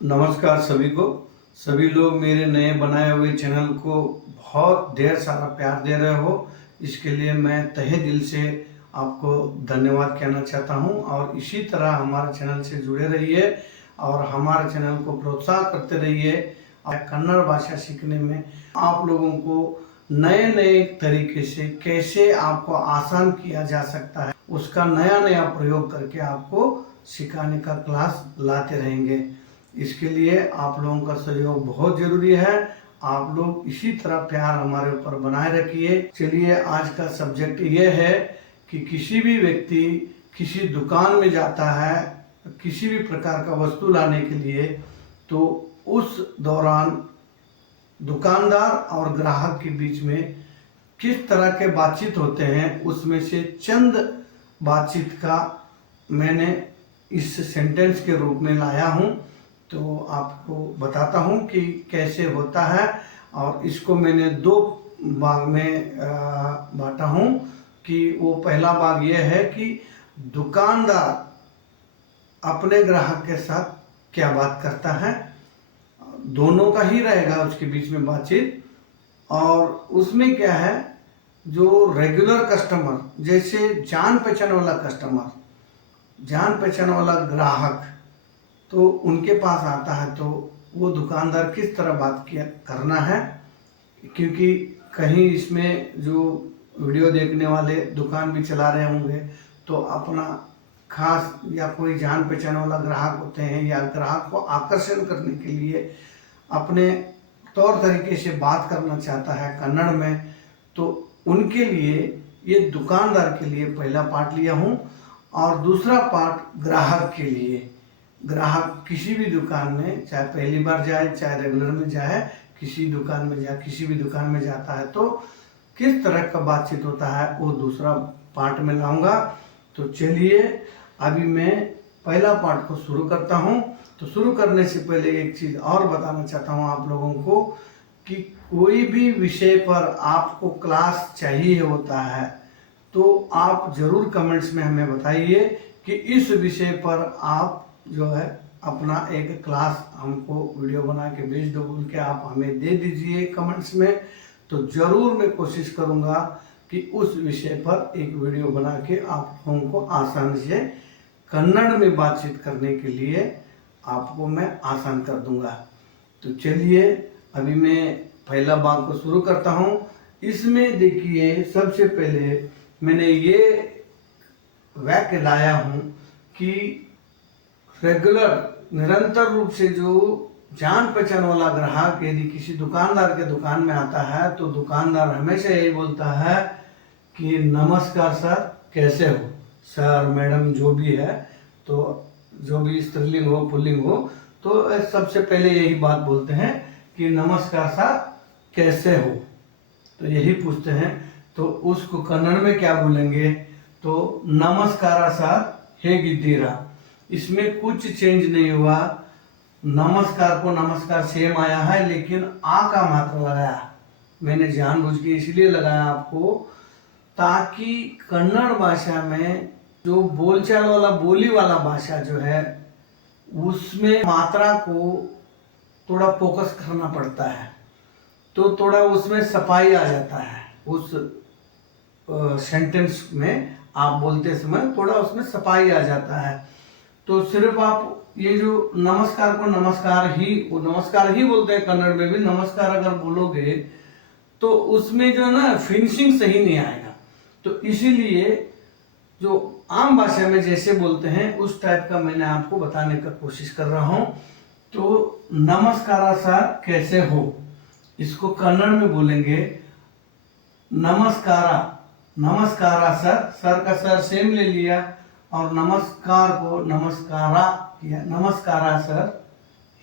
नमस्कार सभी को। सभी लोग मेरे नए बनाए हुए चैनल को बहुत ढेर सारा प्यार दे रहे हो, इसके लिए मैं तहे दिल से आपको धन्यवाद कहना चाहता हूं। और इसी तरह हमारे चैनल से जुड़े रहिए और हमारे चैनल को प्रोत्साहन करते रहिए। और कन्नड़ भाषा सीखने में आप लोगों को नए नए तरीके से कैसे आपको आसान किया जा सकता है, उसका नया नया प्रयोग करके आपको सिखाने का क्लास लाते रहेंगे। इसके लिए आप लोगों का सहयोग बहुत जरूरी है। आप लोग इसी तरह प्यार हमारे ऊपर बनाए रखिए। चलिए, आज का सब्जेक्ट ये है कि किसी भी व्यक्ति किसी दुकान में जाता है किसी भी प्रकार का वस्तु लाने के लिए, तो उस दौरान दुकानदार और ग्राहक के बीच में किस तरह के बातचीत होते हैं, उसमें से चंद बातचीत का मैंने इस सेंटेंस के रूप में लाया हूँ। तो आपको बताता हूँ कि कैसे होता है। और इसको मैंने दो भाग में बांटा हूँ। कि वो पहला भाग ये है कि दुकानदार अपने ग्राहक के साथ क्या बात करता है, दोनों का ही रहेगा उसके बीच में बातचीत। और उसमें क्या है, जो रेगुलर कस्टमर, जैसे जान पहचान वाला कस्टमर, जान पहचान वाला ग्राहक, तो उनके पास आता है तो वो दुकानदार किस तरह बात किया करना है। क्योंकि कहीं इसमें जो वीडियो देखने वाले दुकान भी चला रहे होंगे, तो अपना खास या कोई जान पहचान वाला ग्राहक होते हैं, या ग्राहक को आकर्षण करने के लिए अपने तौर तरीके से बात करना चाहता है कन्नड़ में, तो उनके लिए ये दुकानदार के लिए पहला पार्ट लिया हूँ। और दूसरा पार्ट ग्राहक के लिए। ग्राहक किसी भी दुकान में, चाहे पहली बार जाए चाहे रेगुलर में जाए, किसी दुकान में किसी भी दुकान में जाता है तो किस तरह का बातचीत होता है, वो दूसरा पार्ट में लाऊंगा। तो चलिए, अभी मैं पहला पार्ट को शुरू करता हूँ। तो शुरू करने से पहले एक चीज़ और बताना चाहता हूँ आप लोगों को कि कोई भी विषय पर आपको क्लास चाहिए होता है तो आप जरूर कमेंट्स में हमें बताइए कि इस विषय पर आप जो है अपना एक क्लास हमको वीडियो बना के भेज दो बोल के आप हमें दे दीजिए कमेंट्स में। तो ज़रूर मैं कोशिश करूँगा कि उस विषय पर एक वीडियो बना के आप लोगों को आसानी से कन्नड़ में बातचीत करने के लिए आपको मैं आसान कर दूंगा। तो चलिए, अभी मैं पहला भाग को शुरू करता हूँ। इसमें देखिए, सबसे पहले मैंने ये वाक्य लाया हूँ कि रेगुलर, निरंतर रूप से जो जान पहचान वाला ग्राहक यदि किसी दुकानदार के दुकान में आता है तो दुकानदार हमेशा यही बोलता है कि नमस्कार सर, कैसे हो। सर मैडम जो भी है, तो जो भी स्त्रीलिंग हो पुल्लिंग हो, तो सबसे पहले यही बात बोलते हैं कि नमस्कार सर, कैसे हो। तो यही पूछते हैं। तो उसको कन्नड़ में क्या बोलेंगे, तो नमस्कार सर हेगिದ್ದೀರಾ। इसमें कुछ चेंज नहीं हुआ। नमस्कार को नमस्कार सेम आया है, लेकिन आ का मात्रा लगाया मैंने जानबूझ के इसलिए लगाया आपको, ताकि कन्नड़ भाषा में जो बोलचाल वाला बोली वाला भाषा जो है उसमें मात्रा को थोड़ा फोकस करना पड़ता है, तो थोड़ा उसमें सफाई आ जाता है। उस सेंटेंस में आप बोलते समय थोड़ा उसमें सफाई आ जाता है। तो सिर्फ आप ये जो नमस्कार को नमस्कार ही, वो नमस्कार ही बोलते हैं कन्नड़ में भी, नमस्कार अगर बोलोगे तो उसमें जो है ना फिनिशिंग सही नहीं आएगा। तो इसीलिए जो आम भाषा में जैसे बोलते हैं उस टाइप का मैंने आपको बताने का कोशिश कर रहा हूँ। तो नमस्कार सर, कैसे हो, इसको कन्नड़ में बोलेंगे नमस्कारा। नमस्कारा सर, सर का सर सेम ले लिया और नमस्कार को नमस्कारा किया। नमस्कारा सर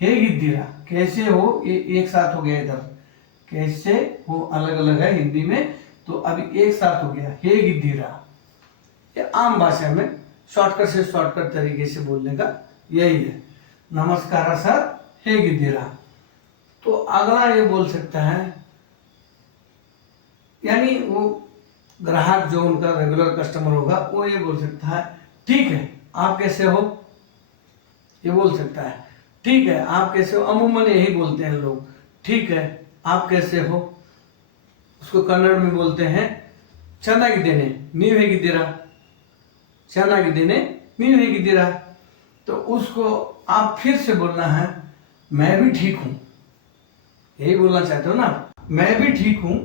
हेगिದ್ದೀರಾ, कैसे हो, ये एक साथ हो गया। इधर कैसे हो अलग अलग है हिंदी में, तो अभी एक साथ हो गया हेगिದ್ದೀರಾ। ये आम भाषा में शॉर्टकट से शॉर्टकट तरीके से बोलने का यही है, नमस्कार सर हेगिದ್ದೀರಾ। तो अगला ये बोल सकता है, यानी वो ग्राहक जो उनका रेगुलर कस्टमर होगा वो ये बोल सकता है, ठीक है आप कैसे हो, ये बोल सकता है। ठीक है, आप कैसे हो, अमूमन यही बोलते हैं लोग। ठीक है, आप कैसे हो, उसको कन्नड़ में बोलते हैं ಚೆನ್ನಾಗಿದ್ದೇನೆ, ನೀವು ಹೇಗಿದ್ದೀರಾ, ಚೆನ್ನಾಗಿದ್ದೇನೆ, ನೀವು ಹೇಗಿದ್ದೀರಾ। तो उसको आप फिर से बोलना है मैं भी ठीक हूं, यही बोलना चाहते हो ना, मैं भी ठीक हूं।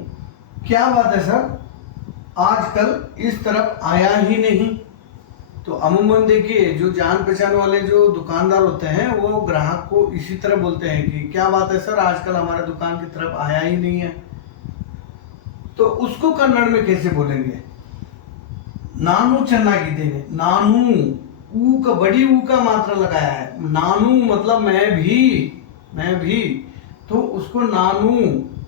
क्या बात है सर, आजकल इस तरफ आया ही नहीं। तो अमूमन देखिए, जो जान पहचान वाले जो दुकानदार होते हैं वो ग्राहक को इसी तरह बोलते हैं कि क्या बात है सर, आजकल हमारे दुकान की तरफ आया ही नहीं है। तो उसको कन्नड़ में कैसे बोलेंगे, नानू ಚೆನ್ನಾಗಿದ್ದೇನೆ, नानू ऊ का बड़ी ऊ का मात्रा लगाया है, नानू मतलब मैं भी। तो उसको नानू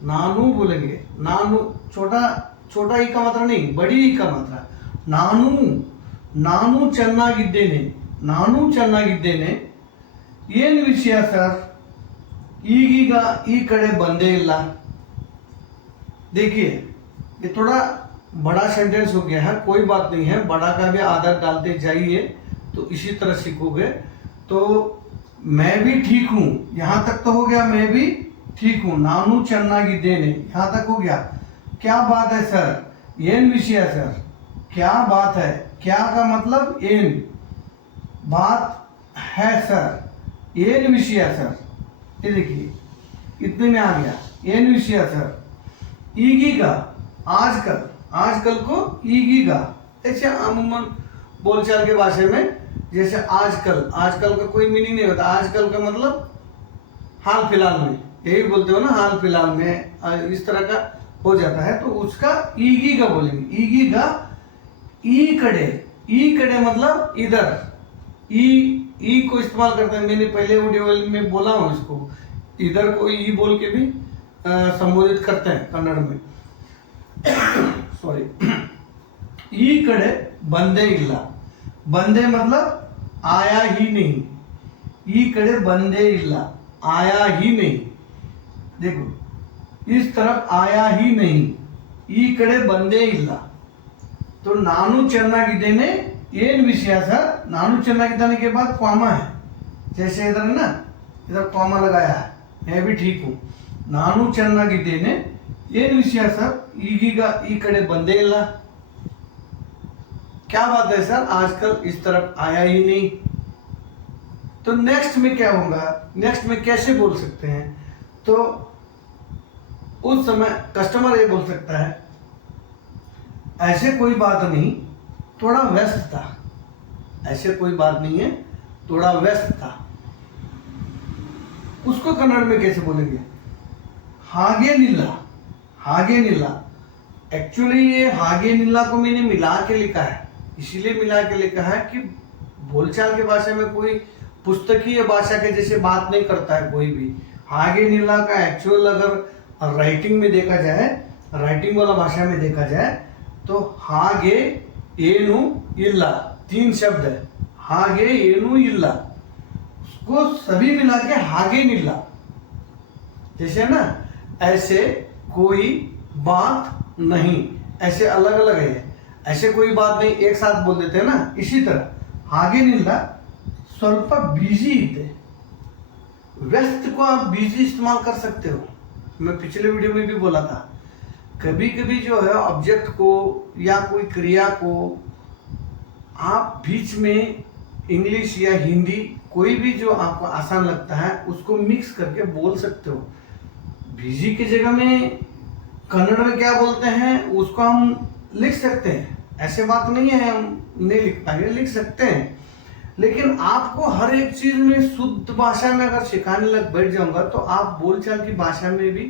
नानू बोलेंगे, नानू छोटा छोटा ई का मात्रा नहीं, बड़ी ई का मात्रा, नानू ನಾನು ಚೆನ್ನಾಗಿದ್ದೇನೆ, ನಾನು ಚೆನ್ನಾಗಿದ್ದೇನೆ, ಏನು ವಿಷಯ ಸರ್, ಈಗೀಗ ಈ ಕಡೆ ಬಂದೇ ಇಲ್ಲ। देखिए ये थोड़ा बड़ा सेंटेंस हो गया है, कोई बात नहीं है, बड़ा का भी आदर डालते जाइए तो इसी तरह सीखोगे। तो मैं भी ठीक हूँ, यहाँ तक तो हो गया, मैं भी ठीक हूँ, ನಾನು ಚೆನ್ನಾಗಿದ್ದೇನೆ यहाँ तक हो गया। क्या बात है सर, ಏನು ವಿಷಯ सर, क्या बात है, क्या का मतलब एन, बात है सर, एन विषय सर। ये देखिए इतने में आ गया, एन विषय सर। ईगीगा आजकल, आजकल को ईगीगा, ऐसे अमूमन बोलचाल के भाषा में जैसे आजकल, आजकल का कोई मीनिंग नहीं होता, आजकल का मतलब हाल फिलहाल में, यही बोलते हो ना, हाल फिलहाल में इस तरह का हो जाता है। तो उसका ईगीगा बोलेंगे, ईगीगा ई कड़े मतलब इधर, ई को इस्तेमाल करते हैं, मैंने पहले वीडियो में बोला हूँ इसको, इधर को ई बोल के भी संबोधित करते हैं कन्नड़ में। सॉरी, ई कड़े बंदे इल्ला, बंदे मतलब आया ही नहीं, ई कड़े बंदे इल्ला, आया ही नहीं। देखो इस तरफ आया ही नहीं, ई कड़े बंदे इल्ला। तो ನಾನು ಚೆನ್ನಾಗಿದ್ದೇನೆ ಏನು विषय सर, ನಾನು ಚೆನ್ನಾಗಿದ್ದೇನೆ के बाद कॉमा है, जैसे इधर है ना, इधर कॉमा लगाया है, मैं भी ठीक हूँ, ನಾನು ಚೆನ್ನಾಗಿದ್ದೇನೆ ಏನು विषय सर, ಈಗೀಗ ಈ ಕಡೆ ಬಂದೇ ಇಲ್ಲ। क्या बात है सर, आजकल इस तरफ आया ही नहीं। तो नेक्स्ट में क्या होगा, नेक्स्ट में कैसे बोल सकते हैं, तो उस समय कस्टमर ये बोल सकता है ऐसे कोई बात नहीं, थोड़ा व्यस्त था, ऐसे कोई बात नहीं है, थोड़ा व्यस्त था। उसको कन्नड़ में कैसे बोलेंगे, हागेनिल्ला, हागेनिल्ला। एक्चुअली ये हागेनिल्ला को मैंने मिला के लिखा है, इसीलिए मिला के लिखा है कि बोलचाल के भाषा में कोई पुस्तकीय भाषा के जैसे बात नहीं करता है कोई भी। हागेनिल्ला का एक्चुअल अगर राइटिंग में देखा जाए, राइटिंग वाला भाषा में देखा जाए तो हागे एनु इल्ला, तीन शब्द है, हागे एनु इल्ला, उसको सभी मिला के हागेनिल्ला। जैसे ना ऐसे कोई बात नहीं, ऐसे अलग अलग है, ऐसे कोई बात नहीं एक साथ बोल देते हैं ना, इसी तरह हागेनिल्ला स्वल्प बिजी इते, व्यस्त को आप बिजी इस्तेमाल कर सकते हो। मैं पिछले वीडियो में भी बोला था, कभी कभी जो है ऑब्जेक्ट को या कोई क्रिया को आप बीच में इंग्लिश या हिंदी कोई भी जो आपको आसान लगता है उसको मिक्स करके बोल सकते हो। बिजी की जगह में कन्नड़ में क्या बोलते हैं उसको हम लिख सकते हैं, ऐसे बात नहीं है हम नहीं लिख पाएंगे, लिख सकते हैं। लेकिन आपको हर एक चीज में शुद्ध भाषा में अगर सिखाने लग बैठ जाऊंगा तो आप बोलचाल की भाषा में भी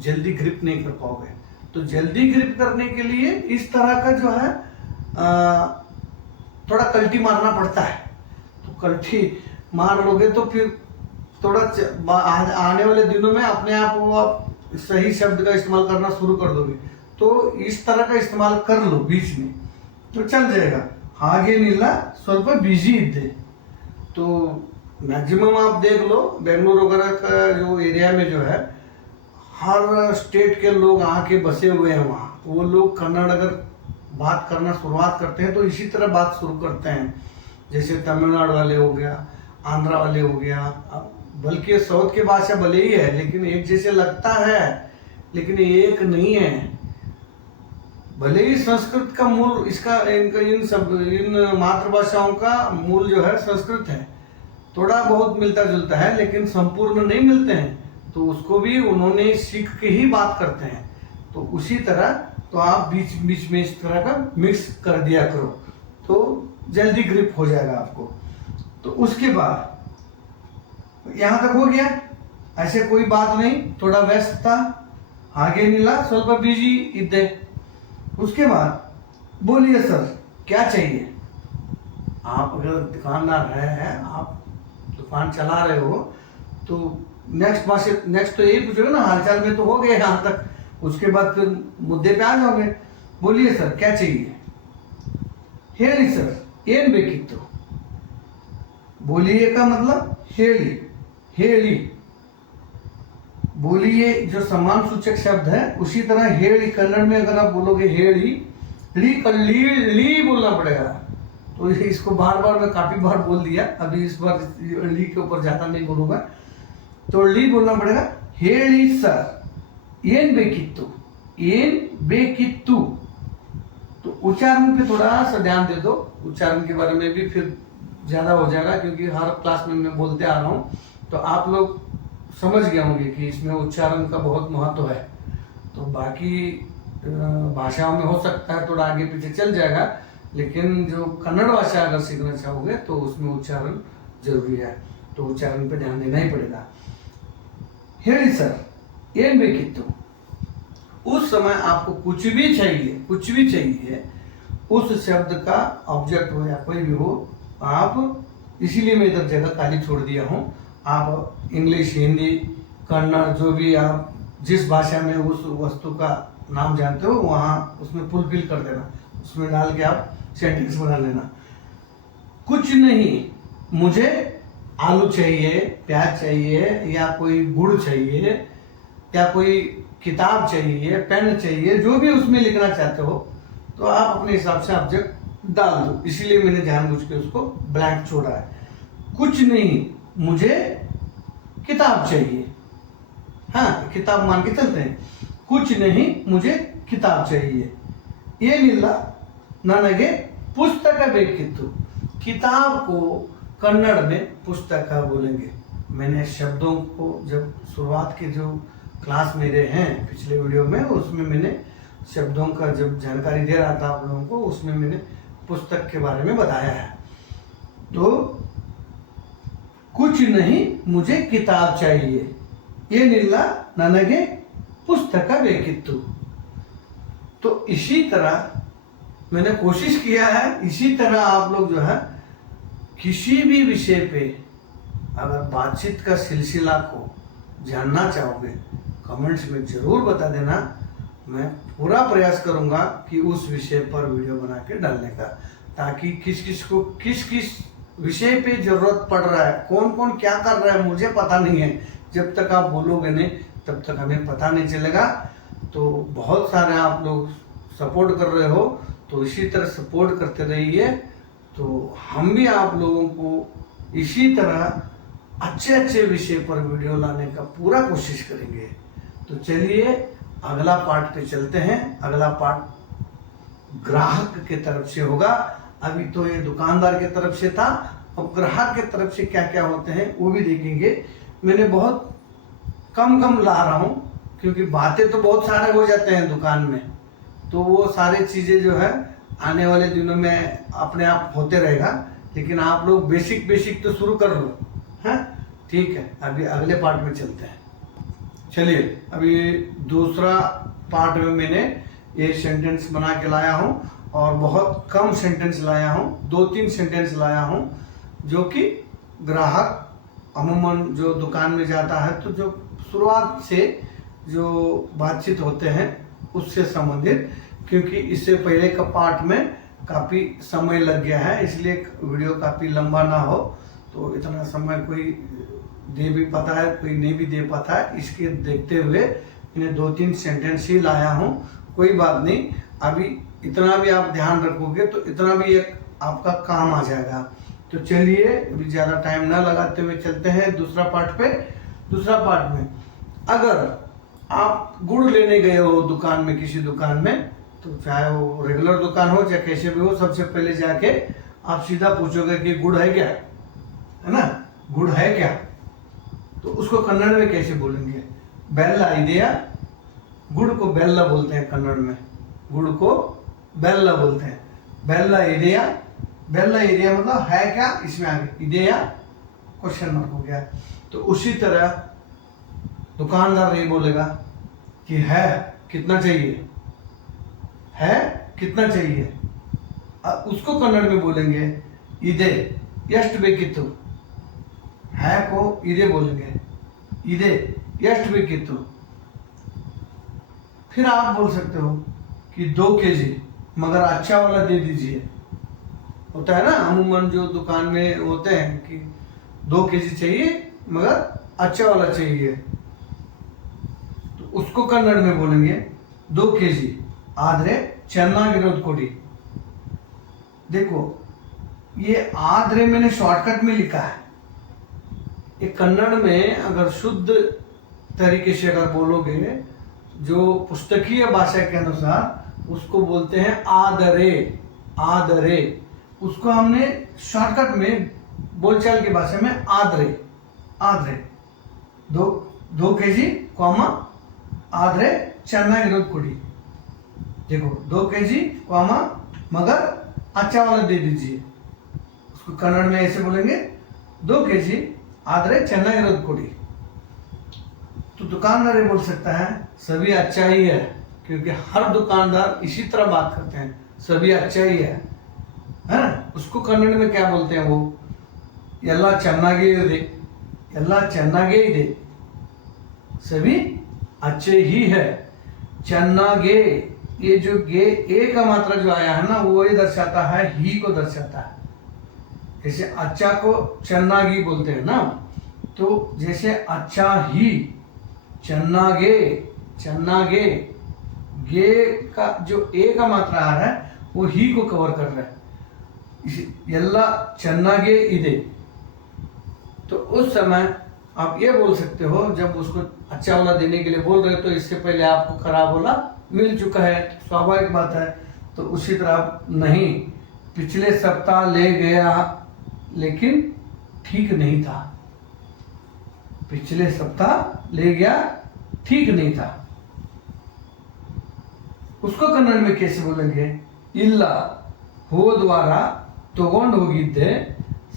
जल्दी ग्रिप नहीं कर पाओगे। तो जल्दी ग्रिप करने के लिए इस तरह का जो है थोड़ा कल्टी मारना पड़ता है। तो कल्टी मार लोगे तो फिर थोड़ा आने वाले दिनों में अपने आप वो आप सही शब्द का इस्तेमाल करना शुरू कर दोगे। तो इस तरह का इस्तेमाल कर लो बीच में तो चल जाएगा। हागेनिल्ला स्वल्प बिजी इद्दे, तो मैक्सिमम आप देख लो बेंगलुरु वगैरह का जो एरिया में जो है हर स्टेट के लोग आके बसे हुए हैं वहाँ, वो लोग कन्नड़ अगर बात करना शुरुआत करते हैं तो इसी तरह बात शुरू करते हैं। जैसे तमिलनाडु वाले हो गया, आंध्रा वाले हो गया, बल्कि साउथ की भाषा भले ही है लेकिन एक जैसे लगता है, लेकिन एक नहीं है। भले ही संस्कृत का मूल इसका इन मातृभाषाओं का मूल जो है संस्कृत है, थोड़ा बहुत मिलता जुलता है लेकिन संपूर्ण नहीं मिलते हैं, तो उसको भी उन्होंने सीख के ही बात करते हैं। तो उसी तरह तो आप बीच बीच में इस तरह का मिक्स कर दिया करो तो जल्दी ग्रिप हो जाएगा आपको। तो उसके बाद यहाँ तक हो गया, ऐसे कोई बात नहीं, थोड़ा व्यस्त था, आगे नीला स्वल्प बिजी इद्दे। उसके बाद बोलिए सर क्या चाहिए। आप अगर दुकानदार है, आप दुकान चला रहे हो, तो नेक्स्ट तो यही पूछोगे ना, हालचाल में तो हो गए यहाँ तक, उसके बाद फिर मुद्दे पे आ जाओगे। बोलिए सर क्या चाहिए। हेली सर ಏನ್ ಬೇಕಿತ್ತು। बोलिए का मतलब हेली, हेली बोलिए जो समान सूचक शब्द है, उसी तरह हेली कन्नड़ में अगर आप बोलोगे हेली, ली बोलना पड़ेगा। तो इसको बार बार मैं काफी बार बोल दिया, अभी इस बार ली के ऊपर ज्यादा नहीं बोलूंगा, तो ली बोलना पड़ेगा। हेली सर ಏನ್ ಬೇಕಿತ್ತು, ಏನ್ ಬೇಕಿತ್ತು। तो उच्चारण पे थोड़ा सा ध्यान दे दो, उच्चारण के बारे में भी फिर ज्यादा हो जाएगा, क्योंकि हर क्लास में मैं बोलते आ रहा हूँ, तो आप लोग समझ गए होंगे कि इसमें उच्चारण का बहुत महत्व है। तो बाकी भाषाओं में हो सकता है थोड़ा आगे पीछे चल जाएगा, लेकिन जो कन्नड़ भाषा अगर सीखना चाहोगे तो उसमें उच्चारण जरूरी है, तो उच्चारण पे ध्यान देना ही पड़ेगा। हेली सर ಏನ್ ಬೇಕಿತ್ತು। उस समय आपको कुछ भी चाहिए, उस शब्द का ऑब्जेक्ट हो या कोई भी हो, आप, इसीलिए मैं इधर जगह खाली छोड़ दिया हूँ। आप इंग्लिश, हिंदी, कन्नड़, जो भी आप जिस भाषा में उस वस्तु का नाम जानते हो वहाँ उसमें फुलफिल कर देना, उसमें डाल के आप सेंटेंस बना लेना। कुछ नहीं, मुझे आलू चाहिए, प्याज चाहिए, या कोई गुड़ चाहिए, या कोई किताब चाहिए, पेन चाहिए, जो भी उसमें लिखना चाहते हो तो आप अपने हिसाब से ऑब्जेक्ट डाल दो, इसीलिए मैंने जानबूझ के उसको ब्लैंक छोड़ा है। कुछ नहीं, मुझे किताब चाहिए। हाँ, किताब मान के चलते हैं। कुछ नहीं, मुझे किताब चाहिए। ಏನಿಲ್ಲ ನನಗೆ पुस्तक ಬೇಕಿತ್ತು। किताब को कन्नड़ में पुस्तक बोलेंगे। मैंने शब्दों को जब शुरुआत के जो क्लास मेरे हैं पिछले वीडियो में, उसमें मैंने शब्दों का जब जानकारी दे रहा था आप लोगों को, उसमें मैंने पुस्तक के बारे में बताया है। तो कुछ नहीं, मुझे किताब चाहिए। ಏನಿಲ್ಲ ನನಗೆ पुस्तक ಬೇಕಿತ್ತು। तो इसी तरह मैंने कोशिश किया है, इसी तरह आप लोग जो है किसी भी विषय पे अगर बातचीत का सिलसिला को जानना चाहोगे, कमेंट्स में जरूर बता देना। मैं पूरा प्रयास करूंगा कि उस विषय पर वीडियो बना के डालने का, ताकि किस किस को किस किस विषय पे जरूरत पड़ रहा है, कौन कौन क्या कर रहा है मुझे पता नहीं है। जब तक आप बोलोगे नहीं तब तक हमें पता नहीं चलेगा। तो बहुत सारे आप लोग सपोर्ट कर रहे हो, तो इसी तरह सपोर्ट करते रहिए। तो हम भी आप लोगों को इसी तरह अच्छे अच्छे विषय पर वीडियो लाने का पूरा कोशिश करेंगे। तो चलिए अगला पार्ट पे चलते हैं। अगला पार्ट ग्राहक के तरफ से होगा। अभी तो ये दुकानदार के तरफ से था, अब ग्राहक के तरफ से क्या क्या होते हैं वो भी देखेंगे। मैंने बहुत कम ला रहा हूँ, क्योंकि बातें तो बहुत सारे हो जाते हैं दुकान में, तो वो सारी चीज़ें जो है आने वाले दिनों में अपने आप होते रहेगा। लेकिन आप लोग बेसिक तो शुरू कर लो, हैं? ठीक है, अभी अगले पार्ट में चलते हैं। चलिए, अभी दूसरा पार्ट में मैंने ये सेंटेंस बना के लाया हूँ, और बहुत कम सेंटेंस लाया हूँ, 2-3 सेंटेंस लाया हूँ, जो कि ग्राहक अमूमन जो दुकान में जाता है तो जो शुरुआत से जो बातचीत होते हैं उससे संबंधित, क्योंकि इससे पहले का पार्ट में काफ़ी समय लग गया है, इसलिए वीडियो काफ़ी लंबा ना हो, तो इतना समय कोई दे भी पाता है, कोई नहीं भी दे पाता है। इसके देखते हुए मैंने 2-3 सेंटेंस ही लाया हूँ। कोई बात नहीं, अभी इतना भी आप ध्यान रखोगे तो इतना भी एक आपका काम आ जाएगा। तो चलिए अभी ज़्यादा टाइम ना लगाते हुए चलते हैं दूसरा पार्ट पे। दूसरा पार्ट में अगर आप गुड़ लेने गए हो दुकान में, किसी दुकान में, तो चाहे वो रेगुलर दुकान हो चाहे कैसे भी हो, सबसे पहले जाके आप सीधा पूछोगे कि गुड़ है क्या, है ना, गुड़ है क्या। तो उसको कन्नड़ में कैसे बोलेंगे? बेल्ला इदेया। गुड़ को बेल्ला बोलते हैं कन्नड़ में, गुड़ को बेल्ला बोलते हैं। बेल्ला इदेया, बेल्ला इदेया मतलब है क्या, इसमें आगे इदेया क्वेश्चन मार्क हो गया। तो उसी तरह दुकानदार ये बोलेगा कि है कितना चाहिए, है कितना चाहिए। उसको कन्नड़ में बोलेंगे इदे एष्ट बेकित्तु, है को इदे बोलेंगे, इदे एष्ट बेकित्तु। फिर आप बोल सकते हो कि 2 kg मगर अच्छा वाला दे दीजिए। होता है ना अमूमन जो दुकान में होते हैं कि 2 kg चाहिए मगर अच्छा वाला चाहिए, तो उसको कन्नड़ में बोलेंगे 2 kg आधरे ಚೆನ್ನಾಗಿರೋದು ಕೊಡಿ। देखो ये आधरे मैंने शॉर्टकट में लिखा है, ये कन्नड़ में अगर शुद्ध तरीके से अगर बोलोगे, जो पुस्तकीय भाषा के अनुसार उसको बोलते हैं आदरे। आदरे उसको हमने शॉर्टकट में बोलचाल की भाषा में आदरे, आदरे 2 kg कॉमा आदरे ಚೆನ್ನಾಗಿರೋದು ಕೊಡಿ। देखो 2 kg कॉमा मगर अच्छा वाला दे दीजिए। उसको कन्नड़ में ऐसे बोलेंगे 2 kg आदरे ಚೆನ್ನಾಗಿರೋದು ಕೊಡಿ। तो दुकानदार ये बोल सकता है सभी अच्छा ही है, क्योंकि हर दुकानदार इसी तरह बात करते हैं, सभी अच्छा ही है ना। उसको कन्नड़ में क्या बोलते हैं वो, ಎಲ್ಲ ಚೆನ್ನಾಗೇ ಇದೆ, ಎಲ್ಲ ಚೆನ್ನಾಗೇ ಇದೆ, सभी अच्छे ही है। ಚೆನ್ನಾಗೇ, ये जो गे ए का मात्रा जो आया है ना, वो ही दर्शाता है ही को दर्शाता है। जैसे अच्छा को चन्नागी बोलते हैं ना, तो जैसे अच्छा ही, चन्नागे, चन्नागे, गे का जो ए का मात्रा आ रहा है वो ही को कवर कर रहा है। यल्ला चन्नागे इदे। तो उस समय आप ये बोल सकते हो, जब उसको अच्छा वाला देने के लिए बोल रहे हो तो इससे पहले आपको खराब वाला मिल चुका है, स्वाभाविक बात है। तो उसी तरह आप नहीं, पिछले सप्ताह ले गया लेकिन ठीक नहीं था, पिछले सप्ताह ले गया ठीक नहीं था। उसको कन्नड़ में कैसे बोलेंगे? ಇಲ್ಲ ಹೋದ್ವಾರ ತಗೊಂಡು ಹೋಗಿದ್ದೆ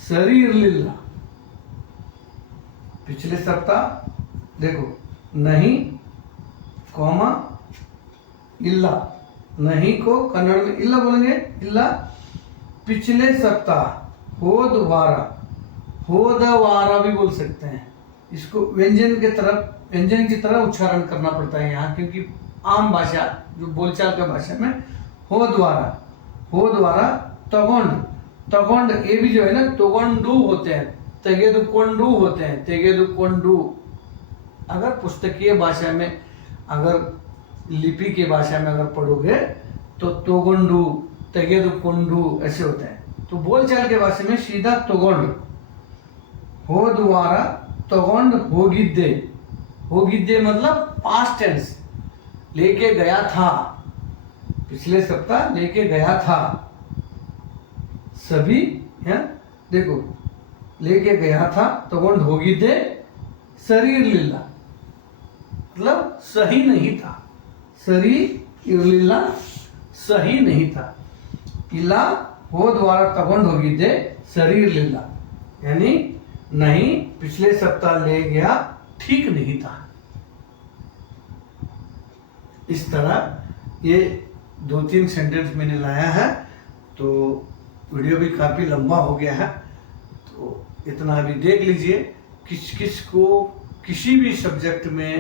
ಸರಿ ಇರಲಿಲ್ಲ। पिछले सप्ताह देखो नहीं कॉमा इल्ला, नहीं को कन्नड़ में इल्ला बोलेंगे, इल्ला। पिछले सप्ताह होद वारा, होद वारा भी बोल सकते हैं। इसको व्यंजन के तरफ, व्यंजन की तरह उच्चारण करना पड़ता है यहाँ, क्योंकि आम भाषा जो बोलचाल का भाषा में होद वारा, होद वारा तगोंड, तगोंड ये भी जो है ना तगोंडू होते हैं, तेगेदुकोंडू होते हैं, तेगेदुकोंडू। अगर पुस्तकीय भाषा में, अगर लिपि की भाषा में अगर पढ़ोगे तो तोगोंडू, तेगेदुकोंडू ऐसे होते हैं। तो बोलचाल के भाषा में सीधा तोगोंड, होद्वारा तोगोंड होगिद्दे, होगिद्दे मतलब पास्ट टेंस, लेके गया था, पिछले सप्ताह लेके गया था। सभी है देखो लेके गया था, तोगोंड होगिद्दे सरी इरलिल्ला मतलब सही नहीं था, सरी इरलिल्ला सही नहीं था। इला ಹೋದ್ವಾರ तಗೊಂಡು ಹೋಗಿದ್ದೆ सरी इरलिल्ला यानी नहीं, पिछले सप्ताह ले गया ठीक नहीं था। इस तरह ये 2-3 सेंटेंस मैंने लाया है। तो वीडियो भी काफ़ी लंबा हो गया है, तो इतना अभी देख लीजिए। किस को किसी भी सब्जेक्ट में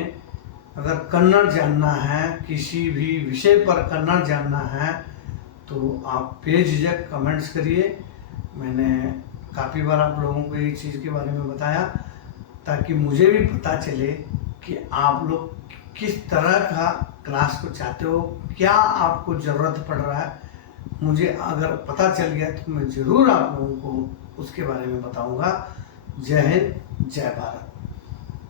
अगर कन्नड़ जानना है, किसी भी विषय पर कन्नड़ जानना है, तो आप बेझिझक कमेंट्स करिए। मैंने काफ़ी बार आप लोगों को ये चीज़ के बारे में बताया, ताकि मुझे भी पता चले कि आप लोग किस तरह का क्लास को चाहते हो, क्या आपको ज़रूरत पड़ रहा है। मुझे अगर पता चल गया तो मैं ज़रूर आप लोगों को उसके बारे में बताऊंगा। जय हिंद, जय भारत।